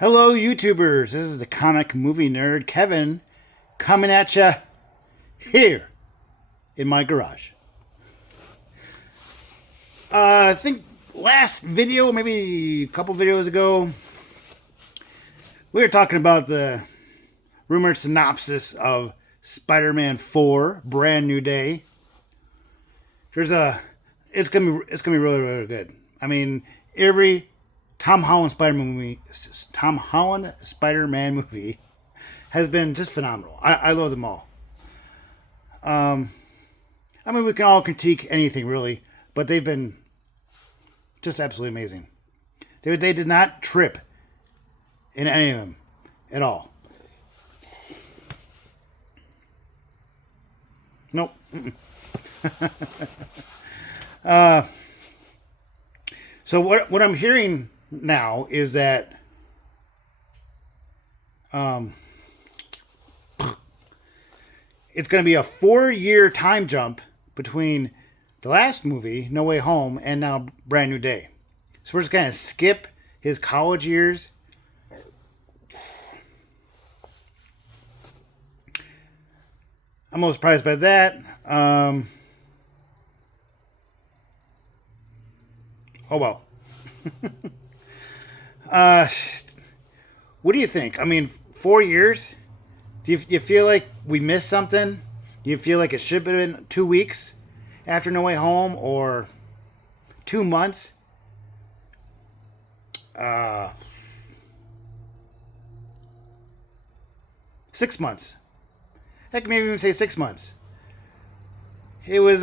Hello, YouTubers. This is the comic movie nerd Kevin coming at you here in my garage. I think last video, maybe a couple videos ago, we were talking about the rumored synopsis of Spider-Man 4: Brand New Day. It's gonna be really good. I mean, every Tom Holland Spider-Man movie has been just phenomenal. I love them all. I mean, we can all critique anything really, but they've been just absolutely amazing. They did not trip in any of them at all. Nope. So what I'm hearing now is that it's going to be a 4-year time jump between the last movie, No Way Home, and now Brand New Day. So we're just going to skip his college years. I'm a little surprised by that. Oh well. What do you think? I mean, 4 years? Do you feel like we missed something? Do you feel like it should have been 2 weeks after No Way Home or 2 months? Uh, 6 months. Heck, maybe even say 6 months. It was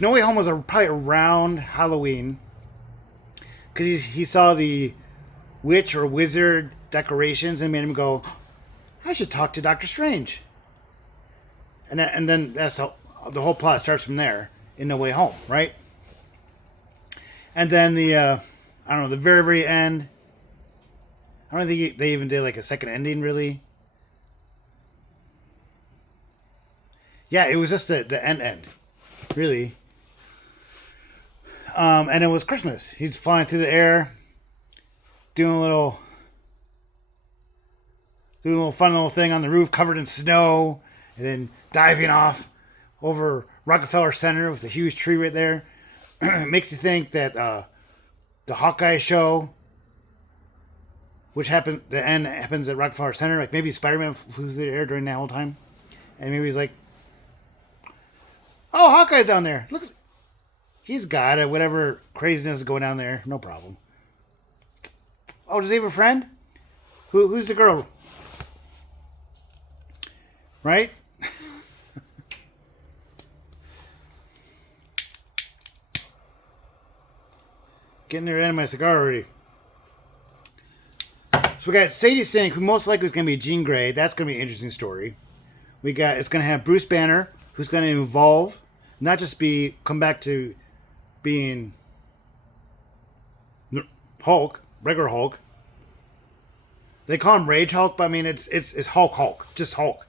No Way Home was probably around Halloween because he saw the witch or wizard decorations and made him go, I should talk to Doctor Strange. And then that's how the whole plot starts from there in No Way Home, right? And then I don't know, the very end. I don't think they even did like a second ending, really. Yeah, it was just the end, really. And it was Christmas. He's flying through the air, doing a little fun little thing on the roof covered in snow, and then diving off over Rockefeller Center with a huge tree right there. It makes you think that the Hawkeye show, the end happens at Rockefeller Center. Like maybe Spider-Man flew through the air during that whole time, and maybe he's like, "Oh, Hawkeye's down there. Look, he's got it. Whatever craziness is going down there, no problem." Oh, does he have a friend? Who's the girl? Right? Getting there end of my cigar already. So we got Sadie Sink, who most likely is going to be Jean Grey. That's going to be an interesting story. It's going to have Bruce Banner, who's going to evolve, not just come back to being Hulk, regular Hulk. They call him Rage Hulk, but I mean it's Hulk, just Hulk.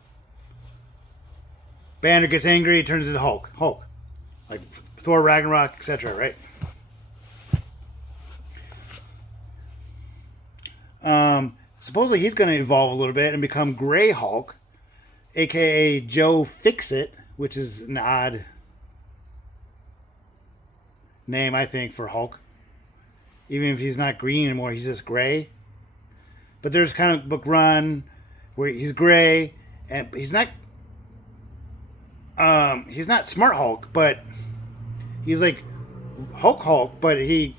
Banner gets angry, he turns into Hulk, like Thor Ragnarok, etc. Right? Supposedly he's going to evolve a little bit and become Gray Hulk, aka Joe Fixit, which is an odd name, I think, for Hulk. Even if he's not green anymore, he's just gray. But there's kind of book run where he's gray and he's not Smart Hulk, but he's like Hulk, but he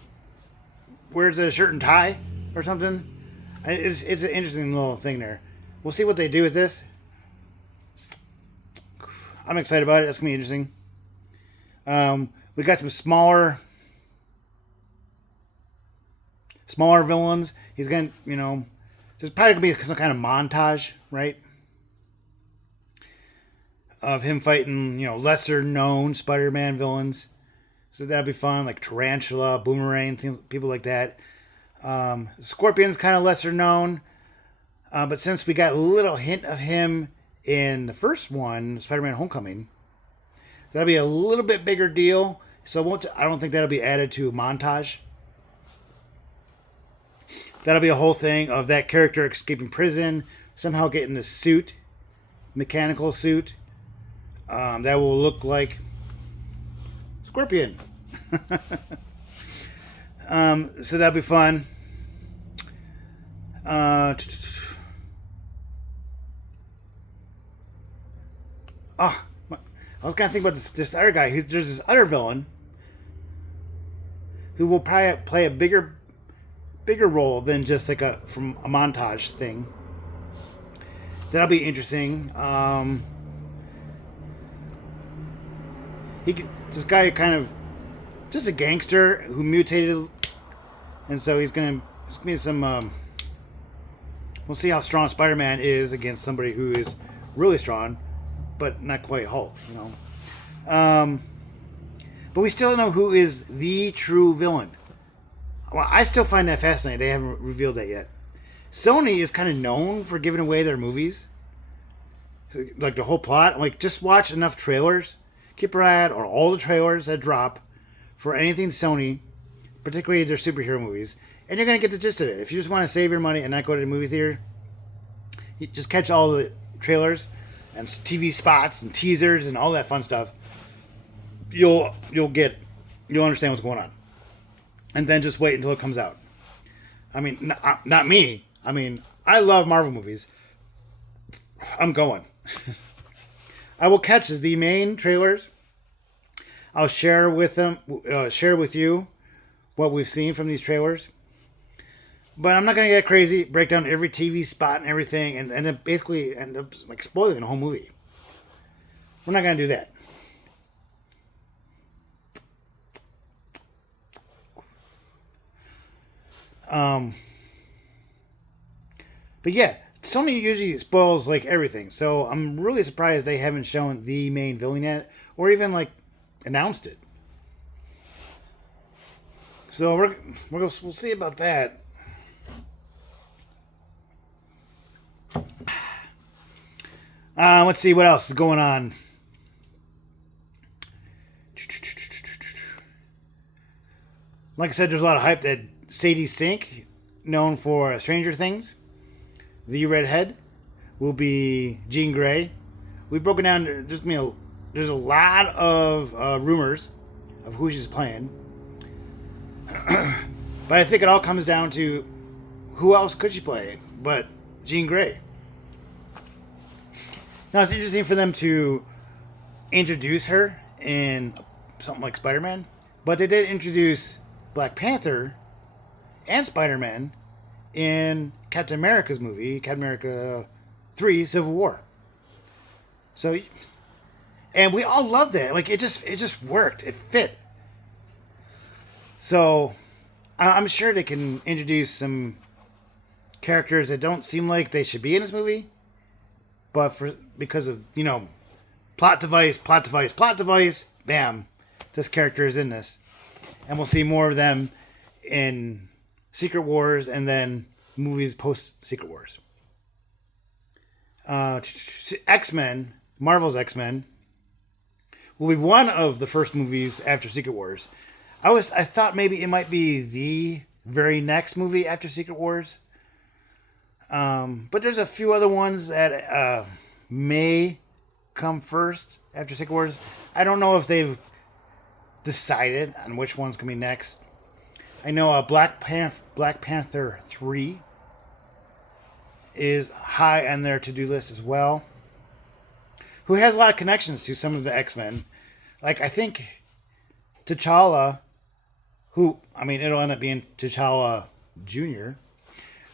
wears a shirt and tie or something. It's an interesting little thing there. We'll see what they do with this. I'm excited about it. That's gonna be interesting. We got some smaller villains. He's gonna, there's probably gonna be some kind of montage, right? Of him fighting, lesser known Spider-Man villains. So that'd be fun, like Tarantula, Boomerang, things, people like that. Scorpion's kind of lesser known, but since we got a little hint of him in the first one, Spider-Man: Homecoming, that'll be a little bit bigger deal. So I don't think that'll be added to a montage. that'll be a whole thing of that character escaping prison, somehow getting the suit, mechanical suit, that will look like Scorpion. So that'll be fun. Uh, oh, I was kind of thinking about this other guy. There's this other villain who will probably play a bigger role than just like from a montage thing. That'll be interesting. This guy kind of just a gangster who mutated, and so he's gonna be some. We'll see how strong Spider-Man is against somebody who is really strong, but not quite Hulk, you know. But we still don't know who is the true villain. Well, I still find that fascinating. They haven't revealed that yet. Sony is kind of known for giving away their movies, like the whole plot. Like, just watch enough trailers. Keep your eye out on all the trailers that drop for anything Sony, particularly their superhero movies, and you're going to get the gist of it. If you just want to save your money and not go to the movie theater, you just catch all the trailers and TV spots and teasers and all that fun stuff. You'll understand what's going on, and then just wait until it comes out. I mean, not me. I mean, I love Marvel movies. I'm going. I will catch the main trailers. I'll share with you what we've seen from these trailers. But I'm not going to get crazy, break down every TV spot and everything, and then basically end up like spoiling the whole movie. We're not going to do that. But yeah, Sony usually spoils like everything, so I'm really surprised they haven't shown the main villain yet, or even like announced it. So we'll see about that. Let's see what else is going on. Like I said, there's a lot of hype that Sadie Sink, known for Stranger Things, the redhead, will be Jean Grey. We've broken down. There's a lot of rumors of who she's playing, but I think it all comes down to who else could she play but Jean Grey. Now it's interesting for them to introduce her in something like Spider-Man, but they did introduce Black Panther and Spider-Man in Captain America's movie, Captain America 3: Civil War. So, and we all loved that. Like, it just worked. It fit. So, I'm sure they can introduce some characters that don't seem like they should be in this movie, but because of, plot device, bam, this character is in this. And we'll see more of them in Secret Wars and then movies post Secret Wars. X-Men, Marvel's X-Men, will be one of the first movies after Secret Wars. I thought maybe it might be the very next movie after Secret Wars. But there's a few other ones that may come first after Secret Wars. I don't know if they've decided on which one's going to be next. I know Black Panther 3 is high on their to-do list as well. Who has a lot of connections to some of the X-Men. Like, I think T'Challa, it'll end up being T'Challa Jr.,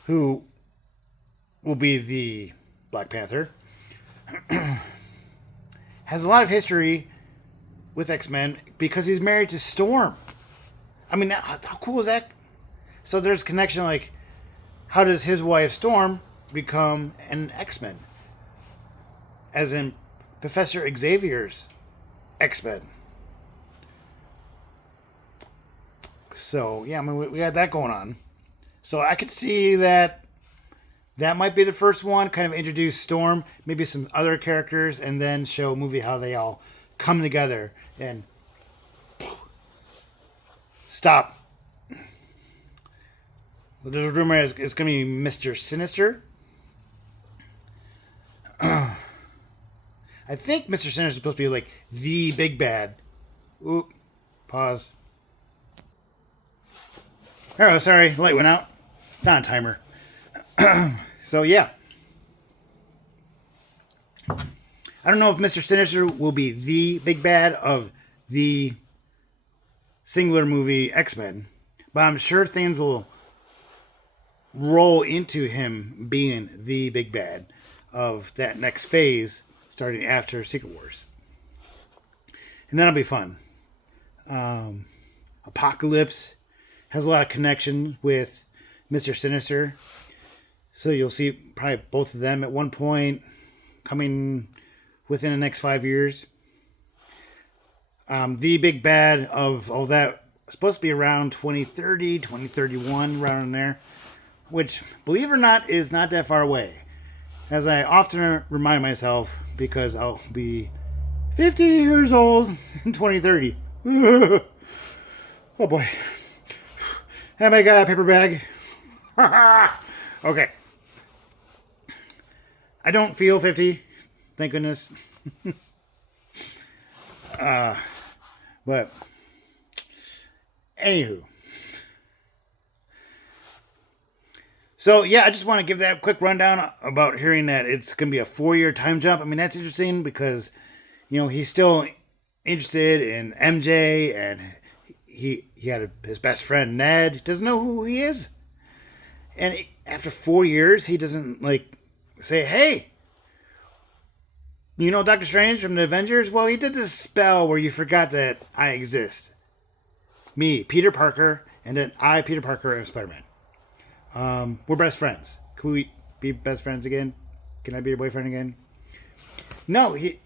who will be the Black Panther, has a lot of history with X-Men because he's married to Storm. I mean, how cool is that? So there's a connection, like, how does his wife Storm become an X-Men? As in Professor Xavier's X-Men. So, yeah, we got that going on. So I could see that might be the first one, kind of introduce Storm, maybe some other characters, and then show a movie how they all come together and stop There's a rumor it's going to be Mr. Sinister. I think Mr. Sinister is supposed to be like the big bad. Oop. Pause. Oh, sorry. The light went out. It's on a timer. So, yeah. I don't know if Mr. Sinister will be the big bad of the singular movie X-Men, but I'm sure things will roll into him being the big bad of that next phase starting after Secret Wars. And that'll be fun. Apocalypse has a lot of connection with Mr. Sinister. So you'll see probably both of them at one point coming within the next 5 years. The big bad of all that supposed to be around 2030, 2031, around in there. Which, believe it or not, is not that far away. As I often remind myself, because I'll be 50 years old in 2030. Oh boy. Anybody got a paper bag? Okay. I don't feel 50. Thank goodness. But, anywho. So, yeah, I just want to give that quick rundown about hearing that it's going to be a 4-year time jump. I mean, that's interesting because, you know, he's still interested in MJ and he had his best friend, Ned. He doesn't know who he is. And after 4 years, he doesn't, like, say, hey, you know Doctor Strange from the Avengers? Well, he did this spell where you forgot that I exist. Me, Peter Parker, and then I, Peter Parker, am Spider-Man. We're best friends. Can we be best friends again? Can I be your boyfriend again? No, he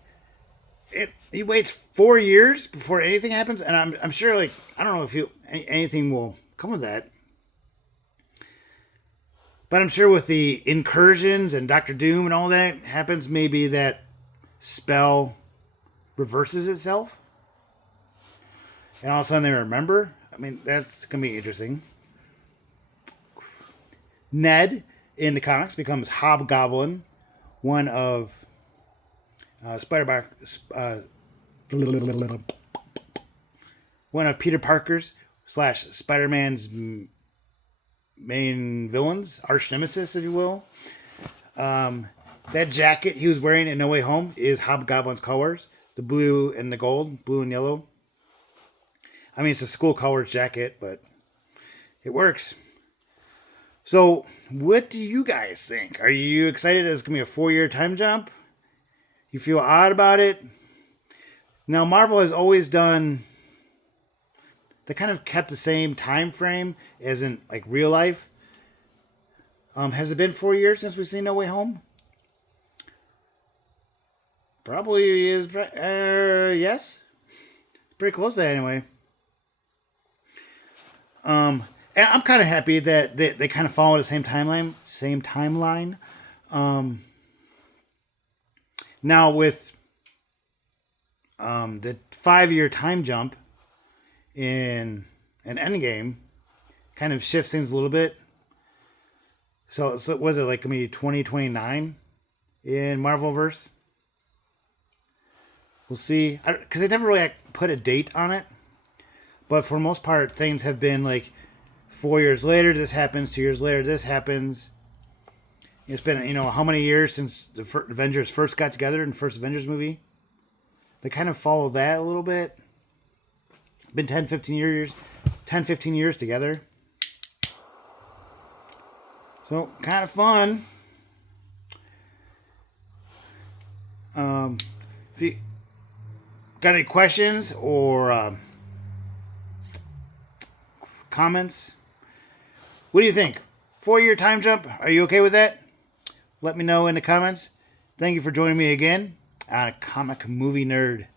waits 4 years before anything happens, and I'm sure, like, I don't know if anything will come of that. But I'm sure with the incursions and Doctor Doom and all that happens, maybe that spell reverses itself. And all of a sudden they remember. I mean, that's going to be interesting. Ned, in the comics, becomes Hobgoblin, one of one of Peter Parker's / Spider-Man's main villains, arch nemesis, if you will. That jacket he was wearing in No Way Home is Hobgoblin's colors, the blue and the gold, blue and yellow. I mean, it's a school colors jacket, but it works. So, what do you guys think? Are you excited that it's going to be a 4-year time jump? You feel odd about it? Now, Marvel has always done... They kind of kept the same time frame as in, like, real life. Has it been 4 years since we've seen No Way Home? Probably is. Yes. Pretty close to that anyway. And I'm kind of happy that they kind of follow the same timeline. Now with the 5-year time jump in an Endgame kind of shifts things a little bit. So was it like going to be 2029 in Marvelverse? We'll see. Because they never really put a date on it. But for the most part, things have been like 4 years later, this happens. 2 years later, this happens. It's been, how many years since the Avengers first got together in the first Avengers movie? They kind of follow that a little bit. Been 10, 15 years together. So, kind of fun. If you got any questions or comments, what do you think? 4-year time jump? Are you okay with that? Let me know in the comments. Thank you for joining me again on A Comic Movie Nerd.